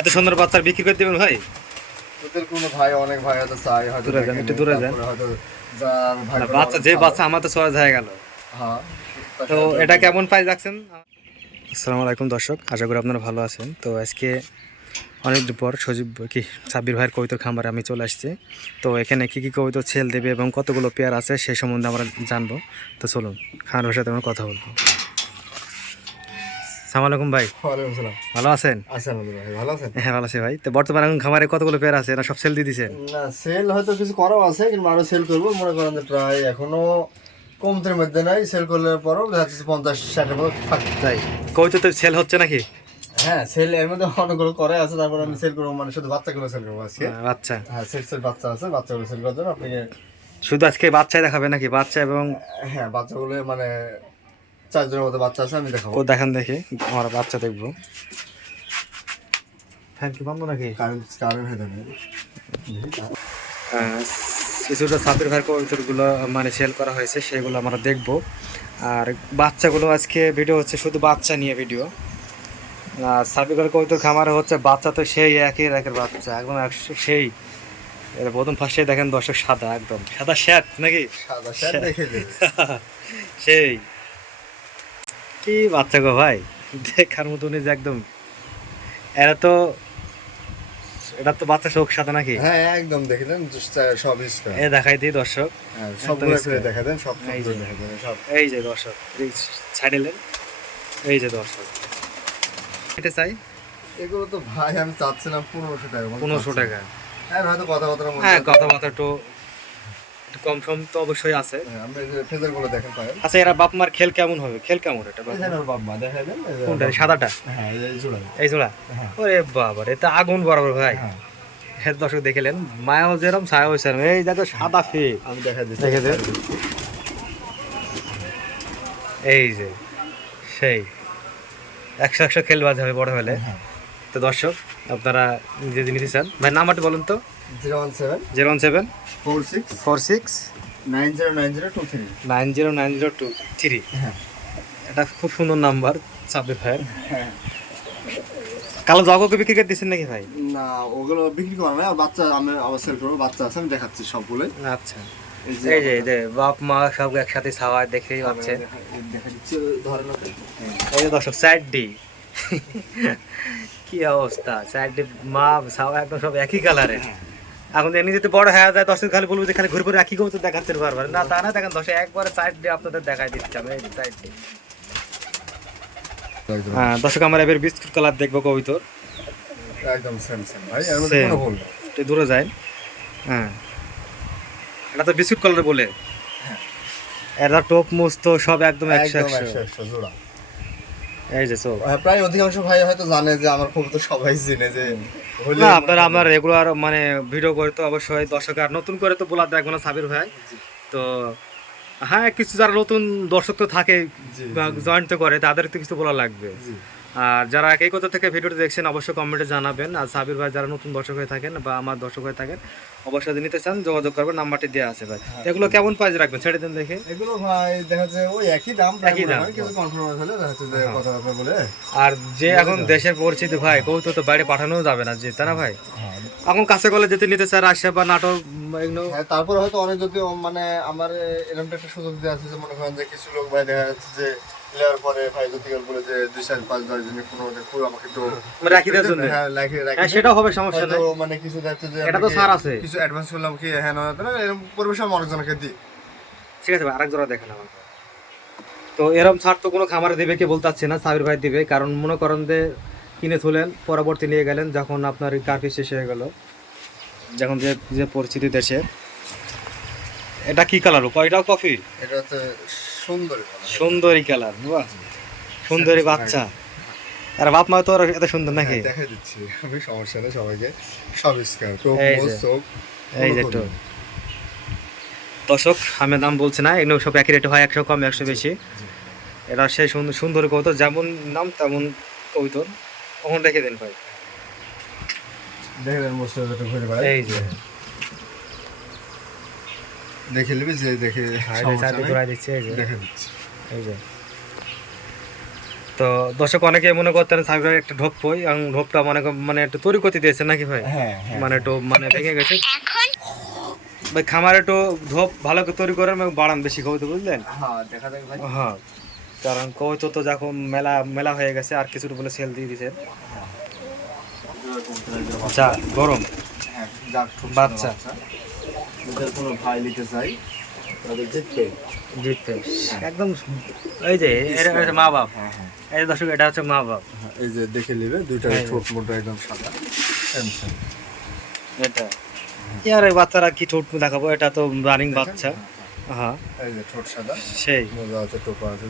এত সুন্দর বাচ্চা বিক্রি করে দেবেন ভাই? ওদের কোনো ভাই অনেক ভাই হয়তো চাই হয়তো দূরে যান, একটু দূরে যান। যার ভাই বাচ্চা যে বাচ্চা আমার তো চয়েস হয়ে গেল। হ্যাঁ তো এটা কেমন প্রাইস রাখছেন? আসসালামু আলাইকুম দর্শক আশা করি আপনারা ভালো আছেন। তো আজকে অনেক পর সজীব কি সাব্বির ভাইয়ের কবিতার খামারে আমি চলে আসছি। তো এখানে কি কি কবিতা ছেল দেবে এবং কতগুলো পেয়ার আছে সে সম্বন্ধে আমরা জানব। তো চলুন খান ভাইয়ের সাথে আমরা কথা বলব। সালাম আলাইকুম ভাই। ওয়ালাইকুম সালাম। ভালো আছেন? আছেন ভাই ভালো আছেন? হ্যাঁ ভালো আছি ভাই। তো বর্তমানে এখন খামারে কতগুলো পেয়ার আছে? না সব সেল দিয়ে দিয়েছেন না সেল হয়তো কিছু করাও আছে কিন্তু আরও সেল করব। মনে করেন যে প্রায় এখনও কমতের মধ্যে নাই। সেল করলে পরও দেখা যাচ্ছে পঞ্চাশ ষাটের মতো থাকবে তাই কবিতা তো সেল হচ্ছে নাকি? হ্যাঁ সেল এর মধ্যে অনেকগুলো করে আছে। তারপর আমি সেল করব মানে শুধু বাচ্চাগুলো সেল করব আজকে। আচ্ছা হ্যাঁ সেট সেট বাচ্চা আছে। বাচ্চাগুলো সেল করার জন্য আপনাকে শুধু আজকে বাচ্চাই দেখাবে নাকি? বাচ্চা এবং হ্যাঁ বাচ্চাগুলো মানে চারজনের মতো বাচ্চা আছে আমি দেখাবো। ও দেখান দেখি আমার বাচ্চা দেখব। ফ্যান কি বন্ধ নাকি? কারেন্ট কারেন্ট হয়ে যাবে। আহ, কিছুটা সাবির ভাইয়ের কবিতরগুলো মানে সেল করা হয়েছে সেগুলো আমরা দেখব। আর বাচ্চাগুলো আজকে ভিডিও হচ্ছে শুধু বাচ্চা নিয়ে ভিডিও আর সাবির ভাইয়ের কবিতর খামারে হচ্ছে বাচ্চা তো সেই একই একের বাচ্চা একদম একশো সেই। এটা প্রথম ফার্স্টে দেখেন দর্শক সাদা একদম। সাদা শ্যাট নাকি? সাদা শ্যাট সেই। কি বাচ্চা গো ভাই? দেখার মতনই যে একদম। এরা তো এটা তো বাচ্চা চোখ সাদা নাকি? হ্যাঁ একদম দেখে দেন সব স্কোয়ার এ দেখাই দিই দর্শক। হ্যাঁ সবগুলো দেখা দেন সব সব। এই যে দর্শক ছাড়িলেন এই যে দর্শক। এটা চাই? এগুলো তো ভাই আমি চাচ্ছিলাম পনেরোশো টাকা পনেরোশো টাকা। হ্যাঁ হয়তো কথাবার্তার মধ্যে হ্যাঁ কথাবার্তা একটু একটু কম সম তো অবশ্যই আছে। হ্যাঁ, দেখেন আচ্ছা এরা বাপ মার খেল কেমন হবে? খেল কেমন এটা? বাপ দেখা কোনটা সাদাটা? হ্যাঁ এই জোড়া। এই জোড়া? হ্যাঁ। ওরে বাবা তা আগুন বরাবর ভাই। হ্যাঁ। দর্শক দেখলেন মায়াও যেরম ছায়াও সেরম। এই দেখো সাদা ফে আমি দেখা দিচ্ছি। দেখে দে। এই যে সেই। একশো একশো খেল বাজে হবে বড় হলে। হ্যাঁ। তো দর্শক আপনারা যদি নিতে চান ভাই নাম্বারটি বলুন তো। Zero one seven zero one seven. Four six four six. Nine zero nine zero two three. Nine zero nine zero two three. হ্যাঁ। এটা খুব সুন্দর নাম্বার সাব্বির ভাইয়ের। হ্যাঁ। কালো জগকে বিক্রি করে দিচ্ছেন নাকি ভাই? না ওগুলো বিক্রি করা নাই বাচ্চা আমি আবার সেল করব বাচ্চা আছে আমি দেখাচ্ছি সবগুলোই। আচ্ছা। এই যে এই যে বাপ মা সব একসাথে ছাওয়ায় দেখেই পাচ্ছেন। হ্যাঁ। এই যে দর্শক সাইড ডি কি অবস্থা? সাইড ডি মা একদম সব একই কালারে এখন এমনি যদি বড় হয়ে যায় দর্শক খালি বলব যে খালি ঘুরে ঘুরে একই কবুতর দেখাচ্ছেন বারবার। না তা না দেখেন দর্শক একবারে সাইড আপনাদের দেখাই দিচ্ছি আমি এই সাইড ডি হ্যাঁ দর্শক আমরা এবার বিস্কুট কালার দেখব কবিতর। একদম সেম সেম ভাই এর মধ্যে কোনো ভুল নেই একটু দূরে যায় হ্যাঁ। এটা তো বিস্কুট কালার বলে। এরা টোপ মুস তো সব একদম একশো একশো জোড়া। এই যে চোখ হ্যাঁ, প্রায় অধিকাংশ ভাই হয়তো জানে যে আমার খুব তো সবাই চিনে যে না আপনারা আমার রেগুলার মানে ভিডিও করে তো অবশ্যই দর্শক আর নতুন করে তো বলা দেখব না সাবির ভাই। তো হ্যাঁ কিছু যারা নতুন দর্শক তো থাকে জয়েন্ট করে তাদের তো কিছু বলা লাগবে। আর যারা একই কথা থেকে ভিডিওটি দেখছেন অবশ্যই কমেন্টে জানাবেন। আর সাবির ভাই যারা নতুন দর্শক হয়ে থাকেন বা আমার দর্শক হয়ে থাকেন অবশ্যই যদি নিতে চান যোগাযোগ করবেন নাম্বারটি দেওয়া আছে ভাই। হ্যাঁ। এগুলো কেমন প্রাইস রাখবেন? ছেড়ে দিন দেখে। এগুলো ভাই দেখা যাচ্ছে ওই একই দাম একই দাম। কিছু কনফার্ম হলে দেখা যাচ্ছে যে কথাবার্তা বলে। আর যে এখন দেশের পরিস্থিতি ভাই কৌতো তো বাইরে পাঠানো যাবে না যে তাই না ভাই? হ্যাঁ। এখন কাছে গলে যেতে নিতে চায় রাজশাহী বা উম, এগুলো হ্যাঁ, তারপরে হয়তো অনেক যদি মানে আমার এরকম একটা সুযোগ দেওয়া আছে যে মনে করেন যে কিছু লোক ভাই দেখা যাচ্ছে যে নেওয়ার পরে ভাই যদি বলে যে দুই চার পাঁচ দশ দিনে কোনো পুরো আমাকে একটু মানে রাখি দেওয়ার জন্য? হ্যাঁ রাখি রাখি হ্যাঁ হবে সমস্যা নেই। মানে কিছু দেখা যাচ্ছে যে এটা তো ছাড় আছে। কিছু অ্যাডভান্স করলাম কি হ্যাঁ না না এরকম পরিবেশ আমি অনেকজনকে দিই। ঠিক আছে ভাই আরেক জোড়া দেখেন আমাকে। তো এরকম ছাড় তো কোনো খামারে দেবে কে বলতে চাচ্ছি না সাবির ভাই দিবে কারণ মনে করেন যে কিনে তুলেন পরবর্তী নিয়ে গেলেন যখন আপনার কার্ফি শেষ হয়ে গেল। যখন যে যে পরিস্থিতি দেশে এটা কি কালার কয়টাও কফি এটা হচ্ছে সুন্দর কালার সুন্দরী বাচ্চা। আর বাপ মা তো এত সুন্দর নাকি? হ্যাঁ, দেখা দিচ্ছি। আমি সমস্যা নেই সবাইকে। সব স্কার এই যে। একটু। দর্শক আমি দাম বলছি না এগুলো সব একই রেটে হয় একশো কম একশো বেশি। এটা সেই সুন্দর সুন্দর কবুতর যেমন নাম তেমন কবুতর। ওখানে রেখে দেন ভাই। দেখে দেন মোস্ট একটু ঘুরে বেড়ায়। এই যে। দেখে নিবি যে দেখে হ্যাঁ, দেখে এই যে। তো দর্শক অনেকে মনে করতেন সাবির একটা ঢোপ পই এবং ঢোপটা মনে কর- মানে একটু তৈরি করতে দিয়েছেন নাকি ভাই? হ্যাঁ হ্যাঁ মানে একটু মানে ভেঙে গেছে। ভাই খামারে একটু ঢোপ ভালো করে তৈরি করেন বাড়ান বেশি কবিতা বুঝলেন? হ্যাঁ দেখা যাক ভাই। হ্যাঁ কারণ কবিতা তো যখন মেলা মেলা হয়ে গেছে আর কিছুটা বলে সেল দিয়ে দিয়েছেন। আচ্ছা গরম। বাচ্চা। যদি কোনো ভাই নিতে চাই জিতবে জিততে একদম এই যে এটা হচ্ছে মা বাপ। হ্যাঁ হ্যাঁ। এই দর্শক এটা হচ্ছে মা বাপ। হ্যাঁ, এই যে দেখে নিবে দুইটা হ্যাঁ। ঠোঁট মোটা একদম সাদা। সেম এটা। ইয়ার এই বাচ্চারা কি ঠোঁট দেখাবো? এটা তো রানিং বাচ্চা। হ্যাঁ এই যে ঠোঁট সাদা। সেই। মোজা আছে টোপা আছে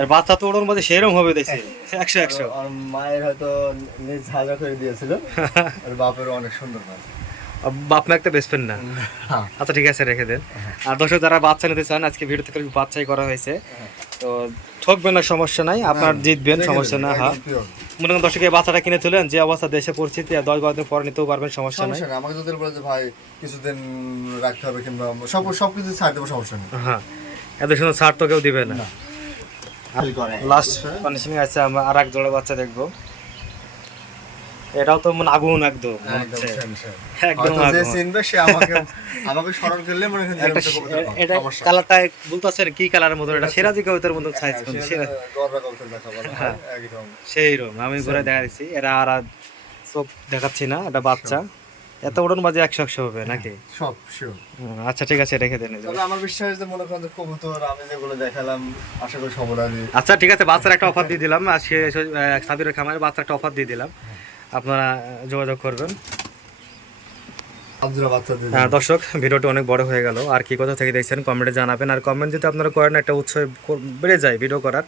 আর বাচ্চা তো ওর মধ্যে সেরকম হবে দেখছি। একশো একশো। আর মায়ের হয়তো নিজ ঝাঁঝা করে দিয়েছিল। আর বাপেরও অনেক সুন্দর মাছ মা একটা বেসবেন না। হ্যাঁ আচ্ছা ঠিক আছে রেখে দেন। আর দর্শক যারা বাচ্চা নিতে চান আজকে ভিডিও থেকে বাচ্চাই করা হয়েছে। তো ঠকবেন না সমস্যা নাই। আপনার জিতবেন সমস্যা না হ্যাঁ। মনে করেন দর্শক এই বাচ্চাটা কিনে তুলেন যে অবস্থা দেশে পরিস্থিতি আর দশ বারো দিন পরে নিতেও পারবেন সমস্যা নাই। আমাকে যদি বলে ভাই কিছুদিন রাখতে হবে কিংবা সব সব কিছু ছাড় দেবো সমস্যা নেই। হ্যাঁ। এত সুন্দর ছাড় তো কেউ দিবে না। লাস্ট কন্ডিশনে আছে আমরা আর এক জোড়া বাচ্চা দেখব। এটাও তো মানে আগুন একদম একদম হচ্ছে। same, same। একদম যে চিনবে সে আমাকে আমাকে স্মরণ করলে মনে হয়। এটা। কালারটা বলতেছেন কি কালারের মতো এটা সিরাজি কবিতার মতো সাইজ হ্যাঁ, কোন হ্যাঁ। একদম। সেই রকম আমি ঘুরে দেখা দিচ্ছি এরা আর চোখ দেখাচ্ছি না এটা বাচ্চা এত উড়ন বাজে একশো একশো হবে নাকি সব sure। আচ্ছা ঠিক আছে রেখে দেন। তবে আমার বিশ্বাস যে মনে করেন কবুতর আমি যেগুলো দেখালাম আশা করি সবরাজি আচ্ছা ঠিক আছে বাচ্চার একটা অফার দিয়ে দিলাম আর সে সে- সাবিরের খামারে বাচ্চার একটা অফার দিয়ে দিলাম আপনারা যোগাযোগ করবেন। হ্যাঁ দর্শক ভিডিওটি অনেক বড় হয়ে গেল। আর কি কথা থেকে দেখছেন কমেন্টে জানাবেন। আর কমেন্ট যদি আপনারা করেন একটা উৎসাহ বেড়ে যায় ভিডিও করার।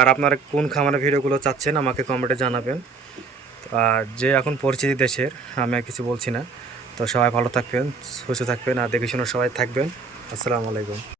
আর আপনারা কোন খামারের ভিডিওগুলো চাচ্ছেন আমাকে কমেন্টে জানাবেন। আর যে এখন পরিচিতি দেশের আমি আর কিছু বলছি না। তো সবাই ভালো থাকবেন সুস্থ থাকবেন আর দেখে শুনে সবাই থাকবেন। আসসালামু আলাইকুম।